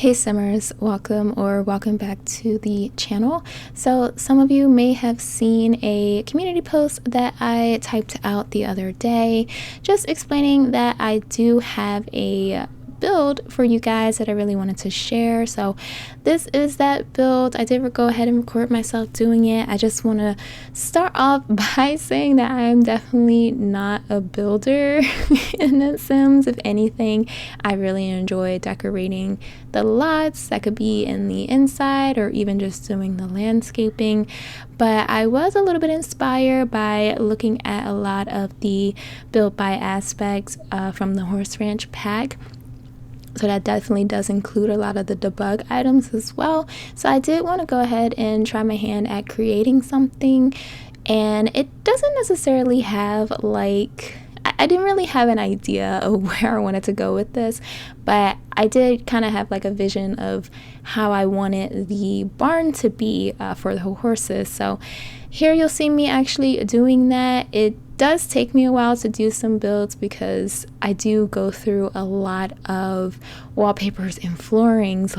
Hey Simmers, welcome back to the channel. So some of you may have seen a community post that I typed out the other day, just explaining that I do have a build for you guys that I really wanted to share. So this is that build. I did go ahead and record myself doing it. I just want to start off by saying that I'm definitely not a builder in The Sims. If anything, I really enjoy decorating the lots that could be in the inside or even just doing the landscaping. But I was a little bit inspired by looking at a lot of the build by aspects from the Horse Ranch pack. So that definitely does include a lot of the debug items as well. So I did want to go ahead and try my hand at creating something. And it doesn't necessarily have I didn't really have an idea of where I wanted to go with this, but I did kind of have like a vision of how I wanted the barn to be for the horses. So here you'll see me actually doing that. It does take me a while to do some builds because I do go through a lot of wallpapers and floorings.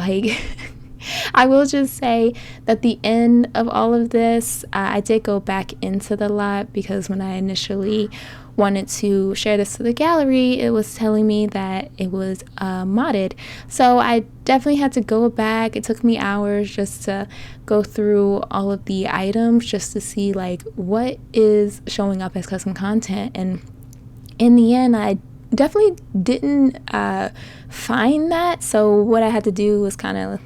I will just say that the end of all of this, I did go back into the lot because when I initially wanted to share this to the gallery, it was telling me that it was modded. So I definitely had to go back. It took me hours just to go through all of the items just to see what is showing up as custom content. And in the end, I definitely didn't find that. So what I had to do was kind of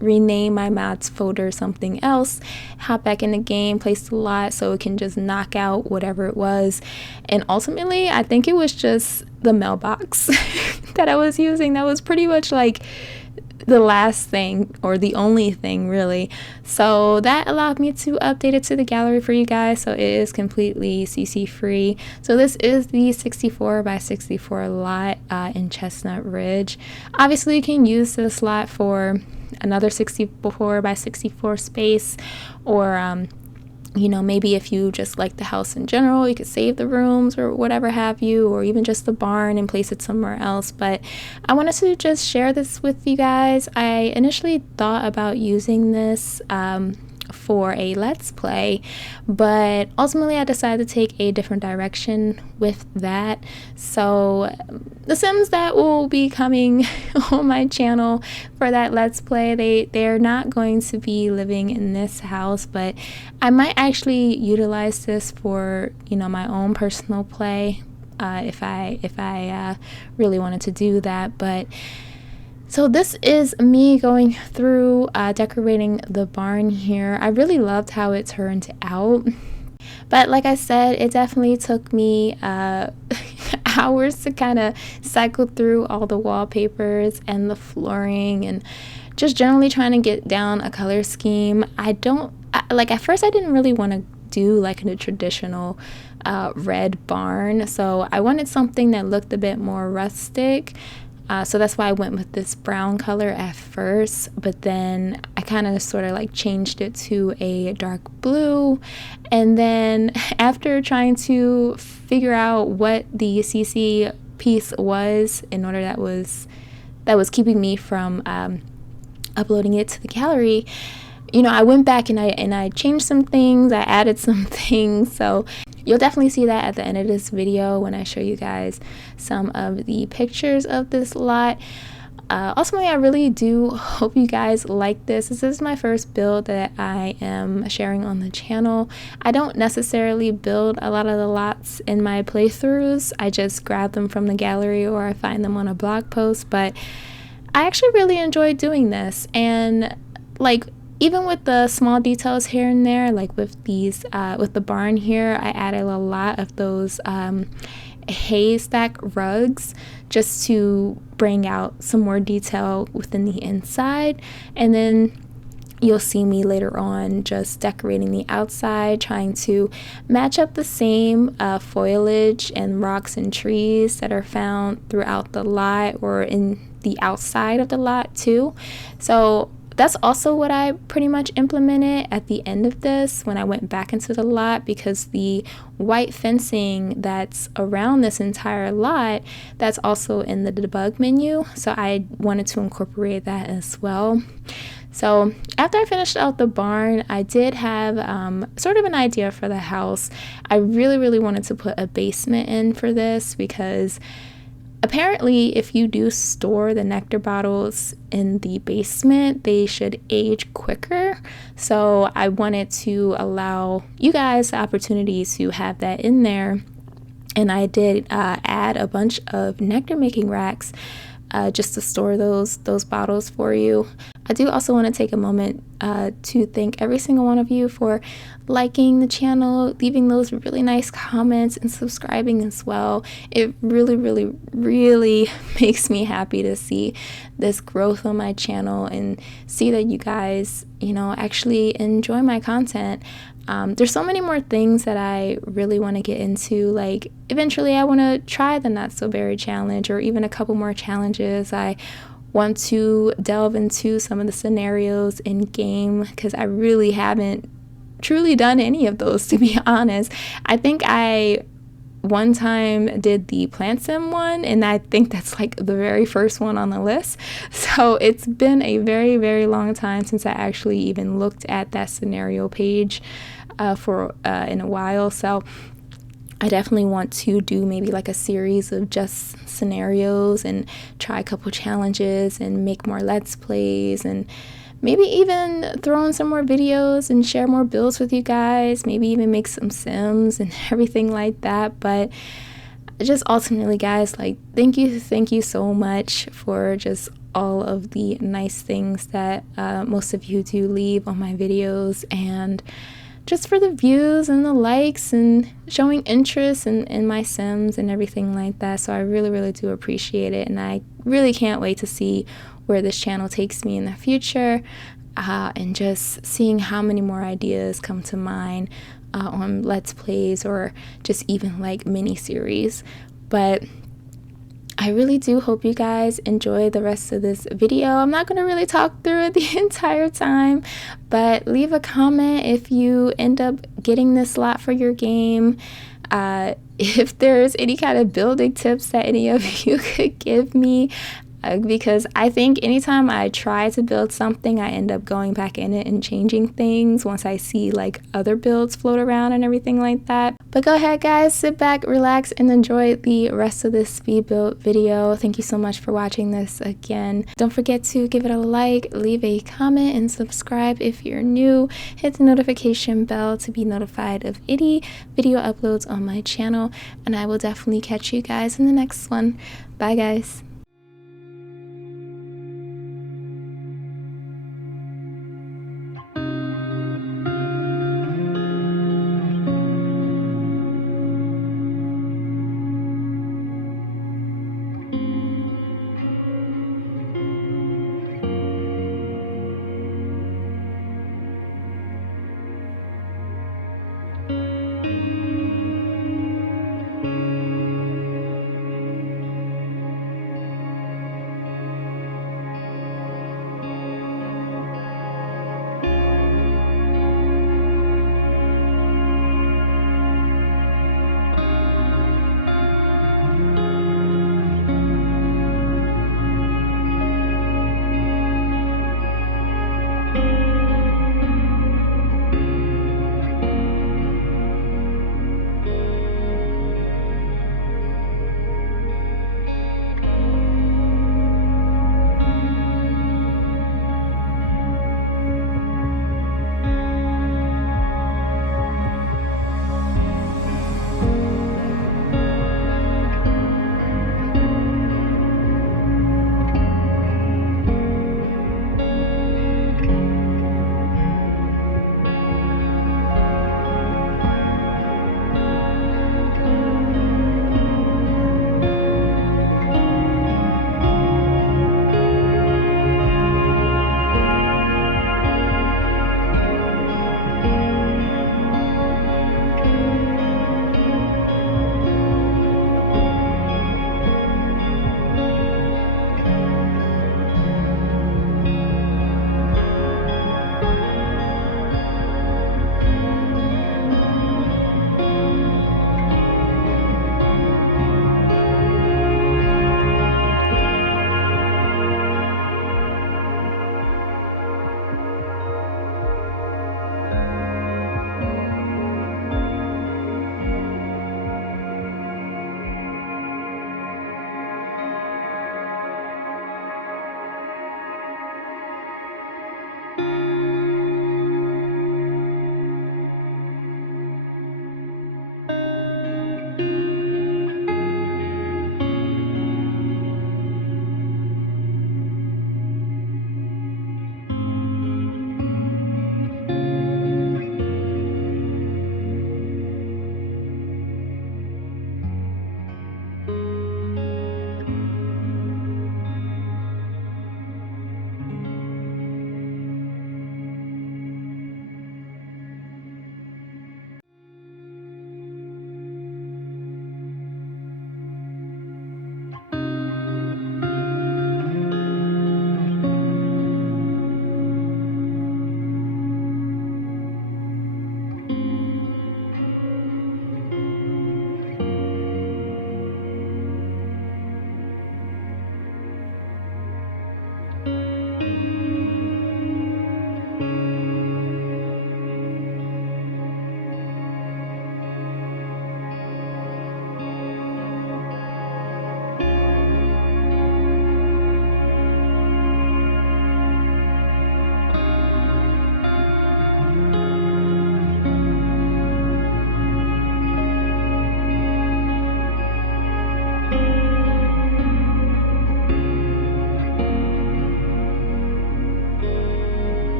rename my mods folder something else, hop back in the game, place the lot so it can just knock out whatever it was. And ultimately, I think it was just the mailbox that I was using. That was pretty much the last thing, or the only thing really. So that allowed me to update it to the gallery for you guys. So it is completely CC free. So this is the 64 by 64 lot in Chestnut Ridge. Obviously you can use this lot for another 64 by 64 space, or maybe if you just like the house in general, you could save the rooms or whatever have you, or even just the barn and place it somewhere else. But I wanted to just share this with you guys. I initially thought about using this for a let's play, but ultimately I decided to take a different direction with that. So the Sims that will be coming on my channel for that let's play, they're not going to be living in this house, but I might actually utilize this for my own personal play if I really wanted to do that. But so this is me going through decorating the barn here. I really loved how it turned out, but like I said, it definitely took me hours to kind of cycle through all the wallpapers and the flooring and just generally trying to get down a color scheme. At first I didn't really want to do a traditional red barn, so I wanted something that looked a bit more rustic. So that's why I went with this brown color at first, but then I kind of sort of changed it to a dark blue. And then after trying to figure out what the CC piece was, in order that was keeping me from uploading it to the gallery, I went back and I changed some things, I added some things. So you'll definitely see that at the end of this video when I show you guys some of the pictures of this lot. Ultimately, I really do hope you guys like this. This is my first build that I am sharing on the channel. I don't necessarily build a lot of the lots in my playthroughs. I just grab them from the gallery or I find them on a blog post, but I actually really enjoy doing this. And even with the small details here and there, with these, with the barn here, I added a lot of those hay stack rugs just to bring out some more detail within the inside. And then you'll see me later on just decorating the outside, trying to match up the same foliage and rocks and trees that are found throughout the lot or in the outside of the lot too. So that's also what I pretty much implemented at the end of this when I went back into the lot, because the white fencing that's around this entire lot, that's also in the debug menu, so I wanted to incorporate that as well. So after I finished out the barn, I did have sort of an idea for the house. I really wanted to put a basement in for this, because apparently if you do store the nectar bottles in the basement, they should age quicker. So I wanted to allow you guys the opportunity to have that in there. And I did add a bunch of nectar making racks just to store those bottles for you. I do also want to take a moment to thank every single one of you for liking the channel, leaving those really nice comments, and subscribing as well. It really makes me happy to see this growth on my channel and see that you guys, actually enjoy my content. There's so many more things that I really want to get into. Like, eventually I want to try the Not So Berry challenge, or even a couple more challenges. I want to delve into some of the scenarios in game, because I really haven't truly done any of those, to be honest. I think I one time did the plant sim one, and I think that's like the very first one on the list. So it's been a very long time since I actually even looked at that scenario page in a while. So I definitely want to do maybe like a series of just scenarios and try a couple challenges and make more Let's Plays, and maybe even throw in some more videos and share more builds with you guys, maybe even make some sims and everything like that. But just ultimately, guys, like, thank you so much for just all of the nice things that most of you do leave on my videos, and just for the views and the likes and showing interest in my sims and everything like that. So I really do appreciate it, and I really can't wait to see where this channel takes me in the future, and just seeing how many more ideas come to mind on Let's Plays, or just even like mini series. But I really do hope you guys enjoy the rest of this video. I'm not going to really talk through it the entire time, but leave a comment if you end up getting this lot for your game. If there's any kind of building tips that any of you could give me, because I think anytime I try to build something, I end up going back in it and changing things once I see like other builds float around and everything like that. But go ahead, guys, sit back, relax, and enjoy the rest of this speed build video. Thank you so much for watching this again. Don't forget to give it a like, leave a comment, and subscribe if you're new. Hit the notification bell to be notified of any video uploads on my channel, and I will definitely catch you guys in the next one. Bye, guys.